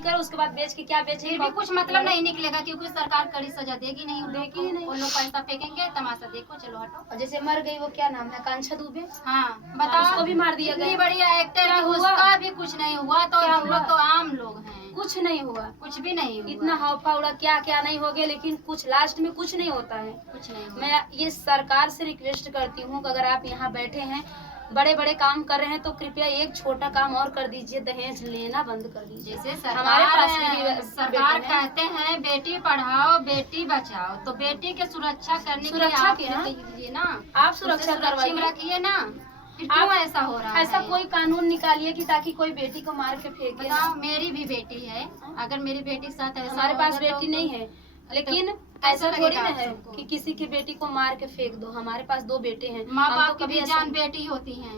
करो उसके बाद बेच के क्या बेचेंगे, फिर भी कुछ मतलब नहीं निकलेगा क्योंकि सरकार कड़ी सजा देगी नहीं, देगी ही नहीं। वो लोग पैसा फेंकेंगे, तमाशा देखो, चलो हटो। और जैसे मर गई वो क्या नाम है, आकांक्षा दुबे, हाँ बताओ, उसको भी मार दिया इतनी गया। बढ़िया एक्टर क्या थी, हुआ? उसका भी कुछ नहीं हुआ, तो क्या हम लोग हुआ? तो आम लोग हैं, कुछ नहीं हुआ, कुछ भी नहीं हुआ। इतना हावफा उड़ा क्या क्या नहीं हो गया, लेकिन कुछ लास्ट में कुछ नहीं होता है। कुछ नहीं हुआ। मैं ये सरकार से रिक्वेस्ट करती हूँ कि अगर आप यहाँ बैठे हैं, बड़े बड़े काम कर रहे हैं, तो कृपया एक छोटा काम और कर दीजिए, दहेज लेना बंद कर दीजिए। जैसे हमारे पास सरकार कहते हैं बेटी पढ़ाओ बेटी बचाओ, तो बेटी के सुरक्षा करने के लिए सुरक्षा आप क्या? दीजिए ना, आप सुरक्षा सुरक्षा में रखिए ना। फिर क्यों ऐसा हो रहा है? ऐसा कोई कानून निकालिए कि ताकि कोई बेटी को मार के फेंके। बताओ, मेरी भी बेटी है, अगर मेरी बेटी के साथ ऐसा हमारे पास होगा बेटी नहीं है, लेकिन कैसा ऐसा थोड़ी लगेगा ना आप है सबको? कि किसी की बेटी को मार के फेंक दो। हमारे पास 2 बेटे हैं, माँ हम बाप तो की कभी भी ऐसा जान बेटी होती है,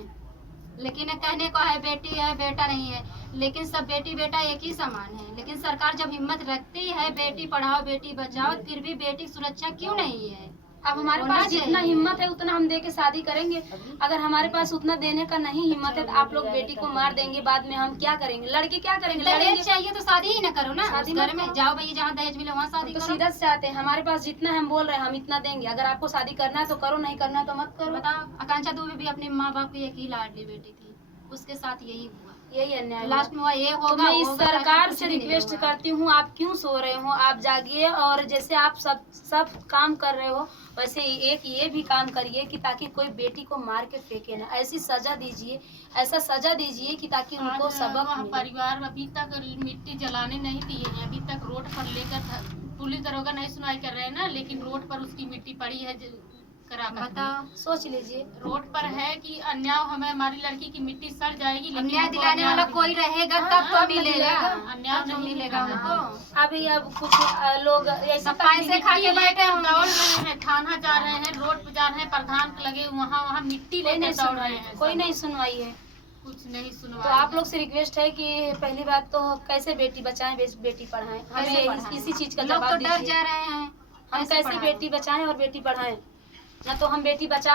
लेकिन कहने को है बेटी है बेटा नहीं है, लेकिन सब बेटी बेटा एक ही समान है। लेकिन सरकार जब हिम्मत रखती है बेटी पढ़ाओ बेटी बचाओ, फिर भी बेटी की सुरक्षा क्यों नहीं है? अब हमारे पास जितना हिम्मत है उतना हम दे के शादी करेंगे। अगर हमारे पास उतना देने का नहीं हिम्मत है तो आप लोग बेटी को मार देंगे, बाद में हम क्या करेंगे? लड़के क्या करेंगे? दहेज लड़ेंगे। चाहिए तो शादी ही न करो ना, शादी घर मत में करो। जाओ भैया, जहाँ दहेज मिले वहाँ शादी तो करो। सीधा से चाहते हैं हमारे पास जितना हम बोल रहे हैं हम इतना देंगे, अगर आपको शादी करना है तो करो, नहीं करना है तो मत करो। बताओ, आकांक्षा दुबे भी अपने माँ बाप की एक ही लाडली बेटी थी, उसके साथ यही हुआ, यही अन्याय हुआ। लास्ट में हुआ ये होगा। तो मैं इस होगा, सरकार कुछ से भी नहीं रिक्वेस्ट होगा। करती हूँ, आप क्यों सो रहे हो? आप जागिए, और जैसे आप सब काम कर रहे हो वैसे एक ये भी काम करिए कि ताकि कोई बेटी को मार के फेंके ना। ऐसी सजा दीजिए, ऐसा सजा दीजिए कि ताकि उनको सबक वहाँ मिले। परिवार अभी तक मिट्टी जलाने नहीं दिए हैं, अभी तक रोड पर लेकर पुलिस दरोगा नहीं सुनाई कर रहे हैं ना, लेकिन रोड पर उसकी मिट्टी पड़ी है कराकर। बताओ, सोच लीजिए, रोड पर है कि अन्याय हमें हमारी लड़की की मिट्टी सड़ जाएगी, लेकिन अन्याय हमको दिलाने वाला अन्याय कोई रहेगा हाँ, तब तो हाँ, मिलेगा, अन्याय तब तो नहीं मिलेगा मिलेगा। हमको। अभी अब कुछ लोग ऐसे सब पैसे खा के बैठे लेकर होंगे। दौड़ रहे हैं, थाना जा रहे हैं, रोड पर जा रहे हैं, प्रधान लगे वहाँ मिट्टी कोई नहीं लेकर दौड़ सुनवाई, रहे हैं, कोई सब। नहीं सुनवाई है। कुछ नहीं सुनवाई। तो आप लोग से रिक्वेस्ट है कि पहली बात तो कैसे बेटी बचाएं, बेटी पढ़ाएं, कैसे हमें पढ़ाएं? इसी चीज का लोग जवाब तो डर दीजिए। जा रहे हैं, हम कैसे पढ़ाएं? बेटी बचाएं और बेटी पढ़ाएं? ना तो हम बेटी बचा